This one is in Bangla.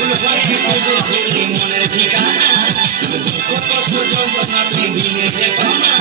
ফুল পাখি খুঁজে ফিরি মনের ঠিকানা, শুধু দুঃখ কষ্ট যন্ত্রণা পৃথিবীর ঠিকানা।